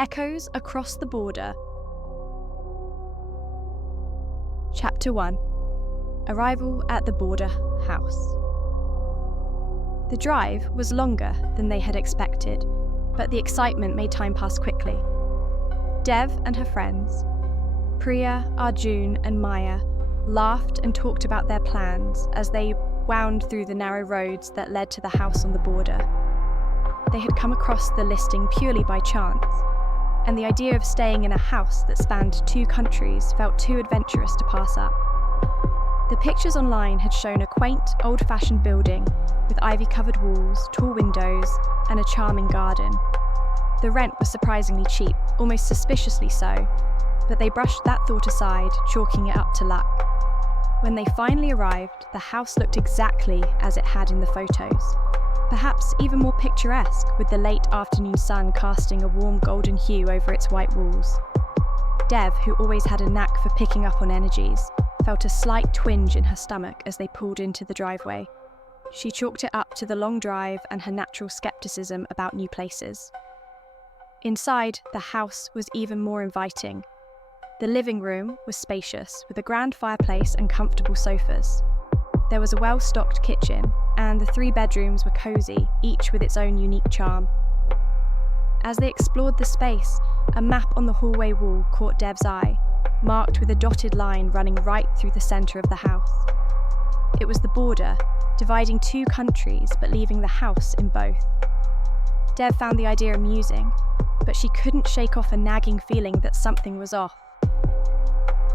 Echoes across the border. Chapter 1. Arrival at the border house. The drive was longer than they had expected, but the excitement made time pass quickly. Dev and her friends, Priya, Arjun and Maya, laughed and talked about their plans as they wound through the narrow roads that led to the house on the border. They had come across the listing purely by chance, and the idea of staying in a house that spanned 2 countries felt too adventurous to pass up. The pictures online had shown a quaint, old-fashioned building with ivy-covered walls, tall windows, and a charming garden. The rent was surprisingly cheap, almost suspiciously so, but they brushed that thought aside, chalking it up to luck. When they finally arrived, the house looked exactly as it had in the photos, perhaps even more picturesque, with the late afternoon sun casting a warm golden hue over its white walls. Dev, who always had a knack for picking up on energies, felt a slight twinge in her stomach as they pulled into the driveway. She chalked it up to the long drive and her natural skepticism about new places. Inside, the house was even more inviting. The living room was spacious, with a grand fireplace and comfortable sofas. There was a well-stocked kitchen, and the 3 bedrooms were cosy, each with its own unique charm. As they explored the space, a map on the hallway wall caught Dev's eye, marked with a dotted line running right through the centre of the house. It was the border, dividing 2 countries but leaving the house in both. Dev found the idea amusing, but she couldn't shake off a nagging feeling that something was off.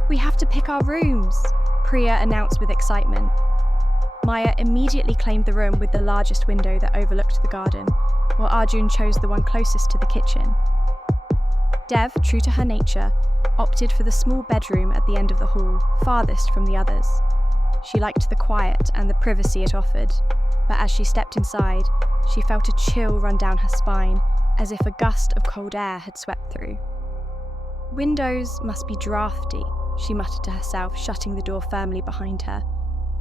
"We have to pick our rooms," Priya announced with excitement. Maya immediately claimed the room with the largest window that overlooked the garden, while Arjun chose the one closest to the kitchen. Dev, true to her nature, opted for the small bedroom at the end of the hall, farthest from the others. She liked the quiet and the privacy it offered, but as she stepped inside, she felt a chill run down her spine, as if a gust of cold air had swept through. "Windows must be drafty," she muttered to herself, shutting the door firmly behind her.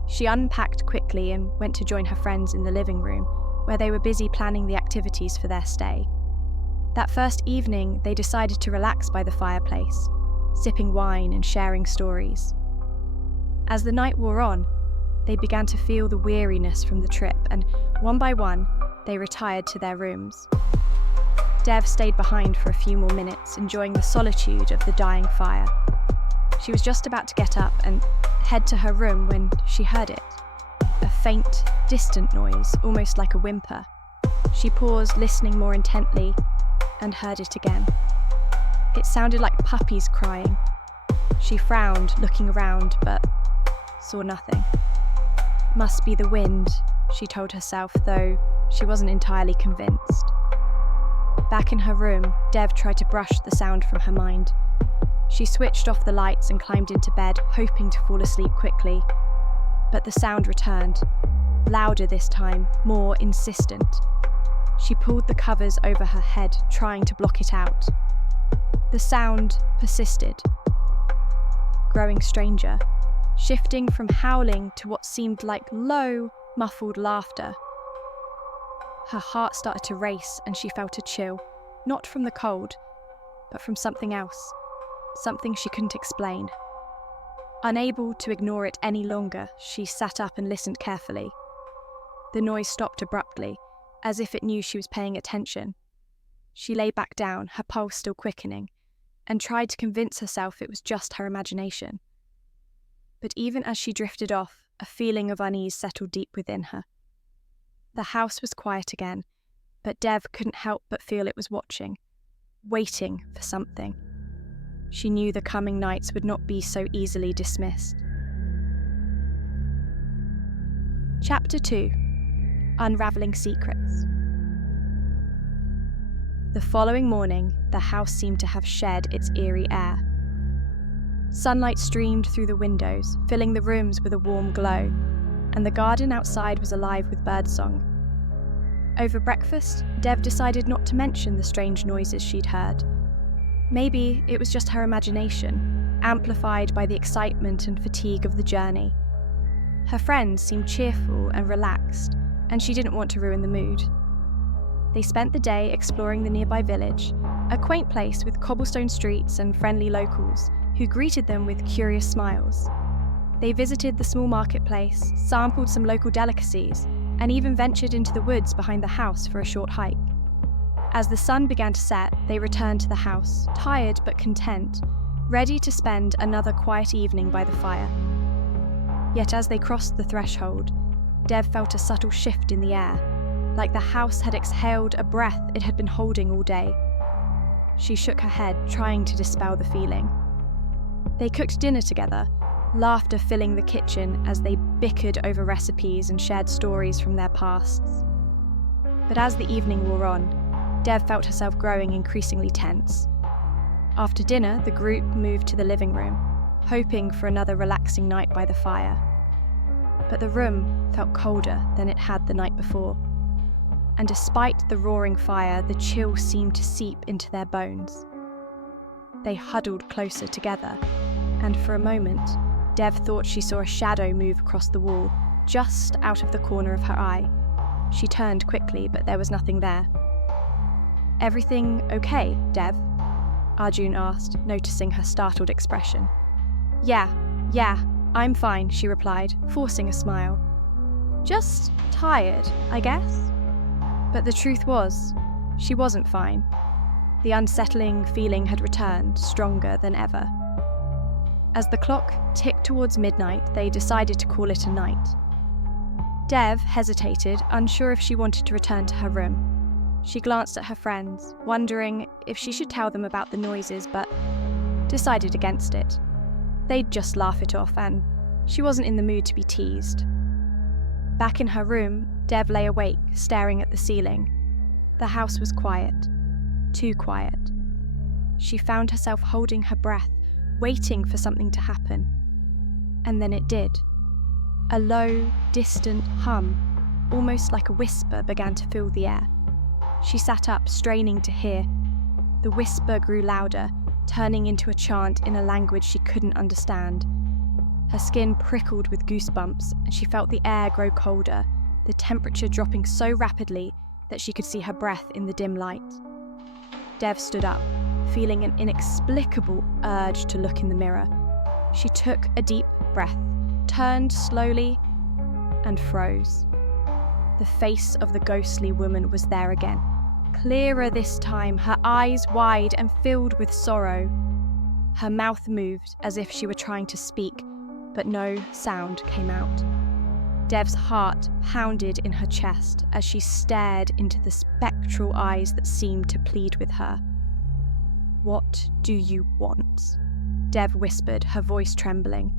She unpacked quickly and went to join her friends in the living room, where they were busy planning the activities for their stay. That first evening, they decided to relax by the fireplace, sipping wine and sharing stories. As the night wore on, they began to feel the weariness from the trip, and one by one, they retired to their rooms. Dev stayed behind for a few more minutes, enjoying the solitude of the dying fire. She was just about to get up and head to her room when she heard it. A faint, distant noise, almost like a whimper. She paused, listening more intently, and heard it again. It sounded like puppies crying. She frowned, looking around, but saw nothing. "Must be the wind," she told herself, though she wasn't entirely convinced. Back in her room, Dev tried to brush the sound from her mind. She switched off the lights and climbed into bed, hoping to fall asleep quickly. But the sound returned, louder this time, more insistent. She pulled the covers over her head, trying to block it out. The sound persisted, growing stranger, shifting from howling to what seemed like low, muffled laughter. Her heart started to race and she felt a chill, not from the cold, but from something else, something she couldn't explain. Unable to ignore it any longer, she sat up and listened carefully. The noise stopped abruptly, as if it knew she was paying attention. She lay back down, her pulse still quickening, and tried to convince herself it was just her imagination. But even as she drifted off, a feeling of unease settled deep within her. The house was quiet again, but Dev couldn't help but feel it was watching, waiting for something. She knew the coming nights would not be so easily dismissed. Chapter 2. Unraveling Secrets. The following morning, the house seemed to have shed its eerie air. Sunlight streamed through the windows, filling the rooms with a warm glow, and the garden outside was alive with birdsong. Over breakfast, Dev decided not to mention the strange noises she'd heard. Maybe it was just her imagination, amplified by the excitement and fatigue of the journey. Her friends seemed cheerful and relaxed, and she didn't want to ruin the mood. They spent the day exploring the nearby village, a quaint place with cobblestone streets and friendly locals who greeted them with curious smiles. They visited the small marketplace, sampled some local delicacies, and even ventured into the woods behind the house for a short hike. As the sun began to set, they returned to the house, tired but content, ready to spend another quiet evening by the fire. Yet as they crossed the threshold, Dev felt a subtle shift in the air, like the house had exhaled a breath it had been holding all day. She shook her head, trying to dispel the feeling. They cooked dinner together, laughter filling the kitchen as they bickered over recipes and shared stories from their pasts. But as the evening wore on, Dev felt herself growing increasingly tense. After dinner, the group moved to the living room, hoping for another relaxing night by the fire. But the room felt colder than it had the night before. And despite the roaring fire, the chill seemed to seep into their bones. They huddled closer together, and for a moment, Dev thought she saw a shadow move across the wall, just out of the corner of her eye. She turned quickly, but there was nothing there. "Everything okay, Dev?" Arjun asked, noticing her startled expression. Yeah, I'm fine," she replied, forcing a smile. "Just tired, I guess." But the truth was, she wasn't fine. The unsettling feeling had returned, stronger than ever. As the clock ticked towards midnight, they decided to call it a night. Dev hesitated, unsure if she wanted to return to her room. She glanced at her friends, wondering if she should tell them about the noises, but decided against it. They'd just laugh it off, and she wasn't in the mood to be teased. Back in her room, Dev lay awake, staring at the ceiling. The house was quiet. Too quiet. She found herself holding her breath, waiting for something to happen. And then it did. A low, distant hum, almost like a whisper, began to fill the air. She sat up, straining to hear. The whisper grew louder, turning into a chant in a language she couldn't understand. Her skin prickled with goosebumps, and she felt the air grow colder, the temperature dropping so rapidly that she could see her breath in the dim light. Dev stood up, feeling an inexplicable urge to look in the mirror. She took a deep breath, turned slowly, and froze. The face of the ghostly woman was there again, clearer this time, her eyes wide and filled with sorrow. Her mouth moved as if she were trying to speak, but no sound came out. Dev's heart pounded in her chest as she stared into the spectral eyes that seemed to plead with her. "What do you want?" Dev whispered, her voice trembling.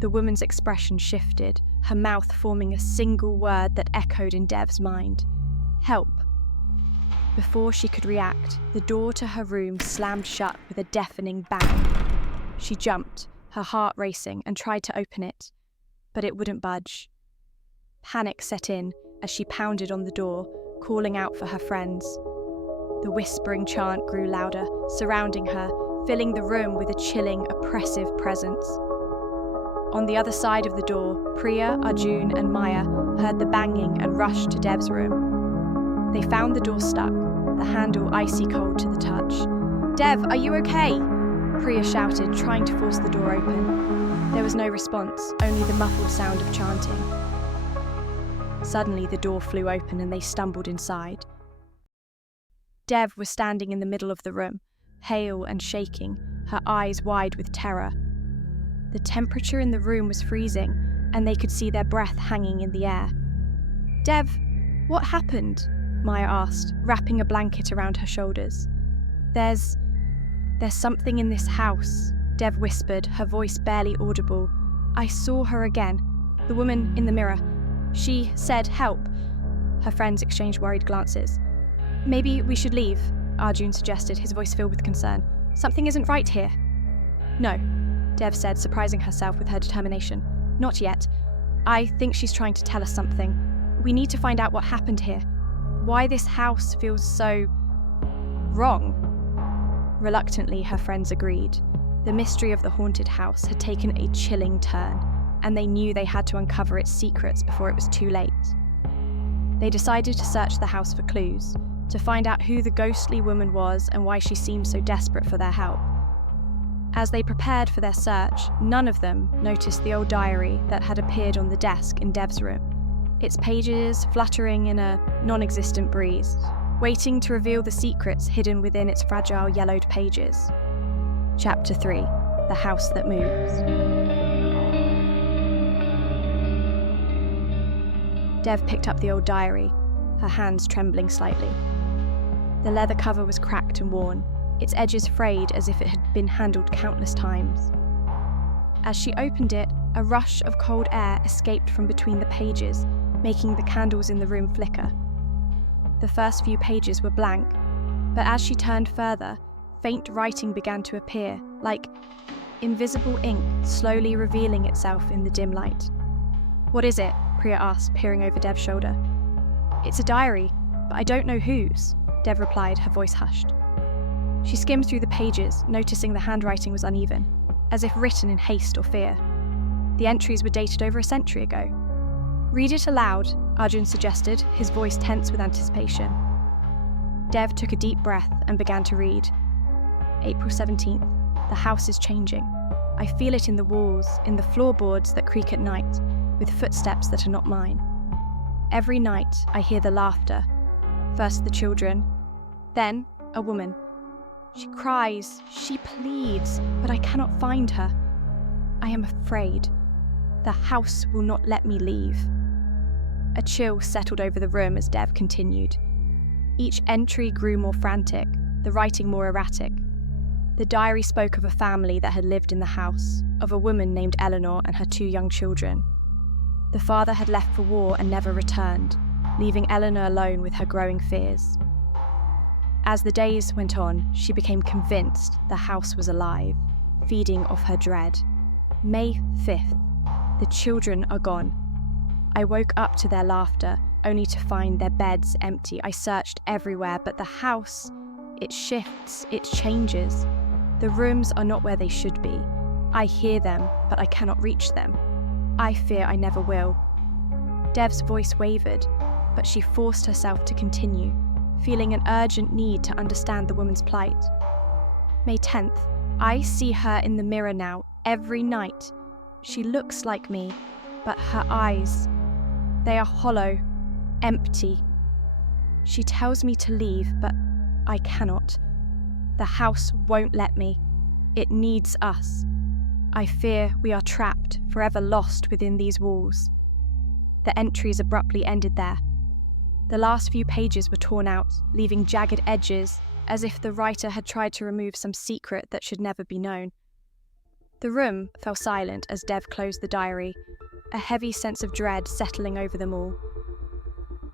The woman's expression shifted, her mouth forming a single word that echoed in Dev's mind. "Help." Before she could react, the door to her room slammed shut with a deafening bang. She jumped, her heart racing, and tried to open it, but it wouldn't budge. Panic set in as she pounded on the door, calling out for her friends. The whispering chant grew louder, surrounding her, filling the room with a chilling, oppressive presence. On the other side of the door, Priya, Arjun, and Maya heard the banging and rushed to Dev's room. They found the door stuck, the handle icy cold to the touch. "Dev, are you okay?" Priya shouted, trying to force the door open. There was no response, only the muffled sound of chanting. Suddenly, the door flew open and they stumbled inside. Dev was standing in the middle of the room, pale and shaking, her eyes wide with terror. The temperature in the room was freezing, and they could see their breath hanging in the air. "Dev, what happened?" Maya asked, wrapping a blanket around her shoulders. There's something in this house," Dev whispered, her voice barely audible. "I saw her again. The woman in the mirror. She said help." Her friends exchanged worried glances. "Maybe we should leave," Arjun suggested, his voice filled with concern. "Something isn't right here." "No," Dev said, surprising herself with her determination. "Not yet. I think she's trying to tell us something. We need to find out what happened here. Why this house feels so wrong." Reluctantly, her friends agreed. The mystery of the haunted house had taken a chilling turn, and they knew they had to uncover its secrets before it was too late. They decided to search the house for clues, to find out who the ghostly woman was and why she seemed so desperate for their help. As they prepared for their search, none of them noticed the old diary that had appeared on the desk in Dev's room, its pages fluttering in a non-existent breeze, waiting to reveal the secrets hidden within its fragile yellowed pages. Chapter 3: The House That Moves. Dev picked up the old diary, her hands trembling slightly. The leather cover was cracked and worn, its edges frayed as if it had been handled countless times. As she opened it, a rush of cold air escaped from between the pages, making the candles in the room flicker. The first few pages were blank, but as she turned further, faint writing began to appear, like invisible ink slowly revealing itself in the dim light. "What is it?" Priya asked, peering over Dev's shoulder. "It's a diary, but I don't know whose," Dev replied, her voice hushed. She skimmed through the pages, noticing the handwriting was uneven, as if written in haste or fear. The entries were dated over a century ago. "Read it aloud," Arjun suggested, his voice tense with anticipation. Dev took a deep breath and began to read. April 17th. The house is changing. I feel it in the walls, in the floorboards that creak at night, with footsteps that are not mine. Every night I hear the laughter. First the children, then a woman. She cries, she pleads, but I cannot find her. I am afraid. The house will not let me leave." A chill settled over the room as Dev continued. Each entry grew more frantic, the writing more erratic. The diary spoke of a family that had lived in the house, of a woman named Eleanor and her 2 young children. The father had left for war and never returned, leaving Eleanor alone with her growing fears. As the days went on, she became convinced the house was alive, feeding off her dread. May 5th. The children are gone. I woke up to their laughter, only to find their beds empty. I searched everywhere, but the house, it shifts, it changes. The rooms are not where they should be. I hear them, but I cannot reach them. I fear I never will. Dev's voice wavered, but she forced herself to continue, feeling an urgent need to understand the woman's plight. May 10th. I see her in the mirror now, every night. She looks like me, but her eyes, they are hollow, empty. She tells me to leave, but I cannot. The house won't let me. It needs us. I fear we are trapped, forever lost within these walls. The entries abruptly ended there. The last few pages were torn out, leaving jagged edges, as if the writer had tried to remove some secret that should never be known. The room fell silent as Dev closed the diary, a heavy sense of dread settling over them all.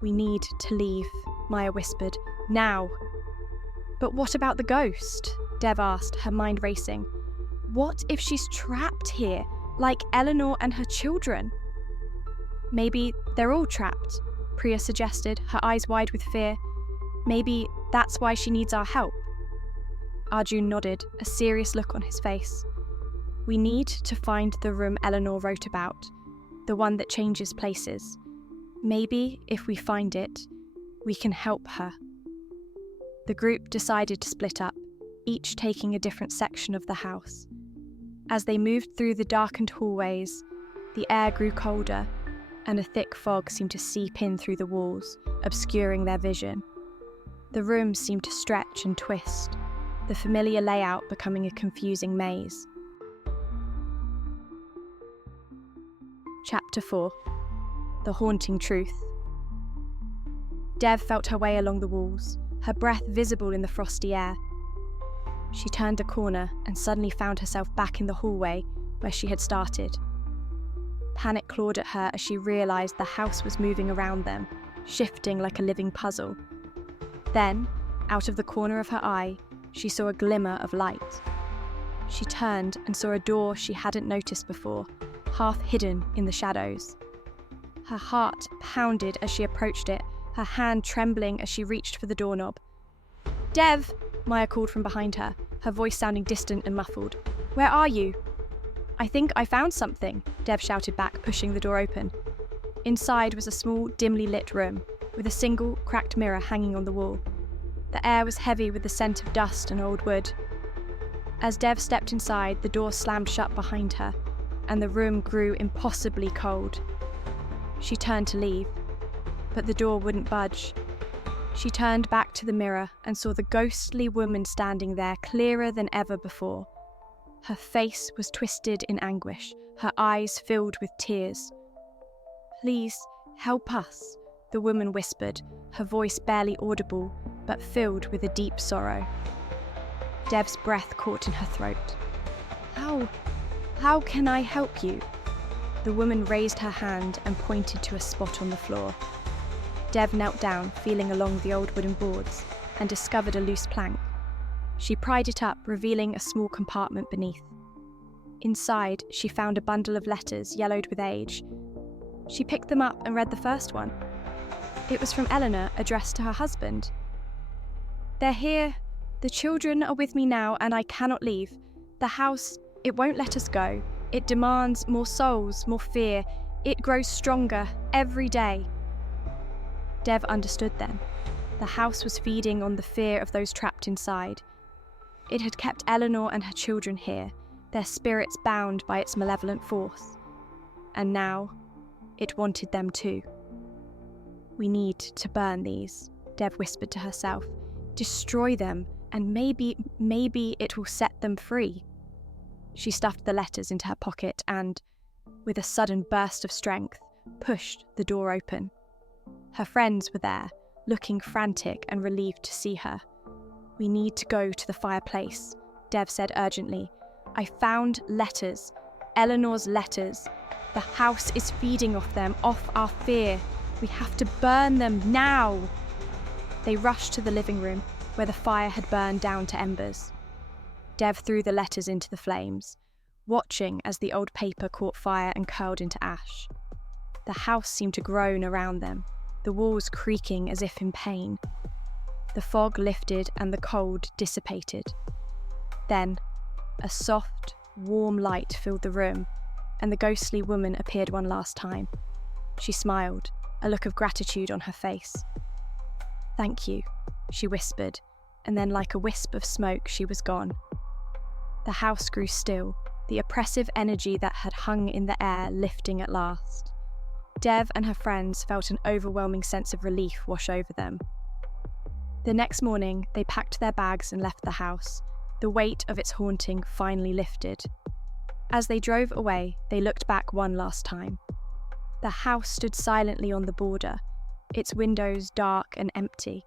"We need to leave," Maya whispered. "Now." "But what about the ghost?" Dev asked, her mind racing. "What if she's trapped here, like Eleanor and her children?" "Maybe they're all trapped," Priya suggested, her eyes wide with fear. "Maybe that's why she needs our help." Arjun nodded, a serious look on his face. "We need to find the room Eleanor wrote about, the one that changes places. Maybe if we find it, we can help her." The group decided to split up, each taking a different section of the house. As they moved through the darkened hallways, the air grew colder, and a thick fog seemed to seep in through the walls, obscuring their vision. The rooms seemed to stretch and twist, the familiar layout becoming a confusing maze. Chapter 4: The Haunting Truth. Dev felt her way along the walls, her breath visible in the frosty air. She turned a corner and suddenly found herself back in the hallway where she had started. Panic clawed at her as she realised the house was moving around them, shifting like a living puzzle. Then, out of the corner of her eye, she saw a glimmer of light. She turned and saw a door she hadn't noticed before, half hidden in the shadows. Her heart pounded as she approached it, her hand trembling as she reached for the doorknob. "Dev!" Maya called from behind her, her voice sounding distant and muffled. "Where are you?" "I think I found something," Dev shouted back, pushing the door open. Inside was a small, dimly lit room, with a single, cracked mirror hanging on the wall. The air was heavy with the scent of dust and old wood. As Dev stepped inside, the door slammed shut behind her, and the room grew impossibly cold. She turned to leave, but the door wouldn't budge. She turned back to the mirror and saw the ghostly woman standing there clearer than ever before. Her face was twisted in anguish, her eyes filled with tears. "Please, help us," the woman whispered, her voice barely audible, but filled with a deep sorrow. Dev's breath caught in her throat. How can I help you?" The woman raised her hand and pointed to a spot on the floor. Dev knelt down, feeling along the old wooden boards, and discovered a loose plank. She pried it up, revealing a small compartment beneath. Inside, she found a bundle of letters, yellowed with age. She picked them up and read the first one. It was from Eleanor, addressed to her husband. "They're here. The children are with me now, and I cannot leave. The house, it won't let us go. It demands more souls, more fear. It grows stronger every day." Dev understood then. The house was feeding on the fear of those trapped inside. It had kept Eleanor and her children here, their spirits bound by its malevolent force. And now, it wanted them too. "We need to burn these," Dev whispered to herself. "Destroy them, and maybe it will set them free." She stuffed the letters into her pocket and, with a sudden burst of strength, pushed the door open. Her friends were there, looking frantic and relieved to see her. "We need to go to the fireplace," Dev said urgently. "I found letters, Eleanor's letters. The house is feeding off them, off our fear. We have to burn them now." They rushed to the living room, where the fire had burned down to embers. Dev threw the letters into the flames, watching as the old paper caught fire and curled into ash. The house seemed to groan around them, the walls creaking as if in pain. The fog lifted and the cold dissipated. Then, a soft, warm light filled the room, and the ghostly woman appeared one last time. She smiled, a look of gratitude on her face. "Thank you," she whispered, and then like a wisp of smoke she was gone. The house grew still, the oppressive energy that had hung in the air lifting at last. Dev and her friends felt an overwhelming sense of relief wash over them. The next morning, they packed their bags and left the house, the weight of its haunting finally lifted. As they drove away, they looked back one last time. The house stood silently on the border, its windows dark and empty.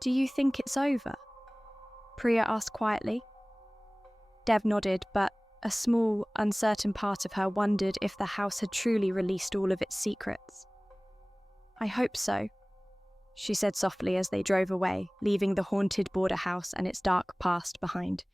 "Do you think it's over?" Priya asked quietly. Dev nodded, but a small, uncertain part of her wondered if the house had truly released all of its secrets. "I hope so," she said softly as they drove away, leaving the haunted border house and its dark past behind.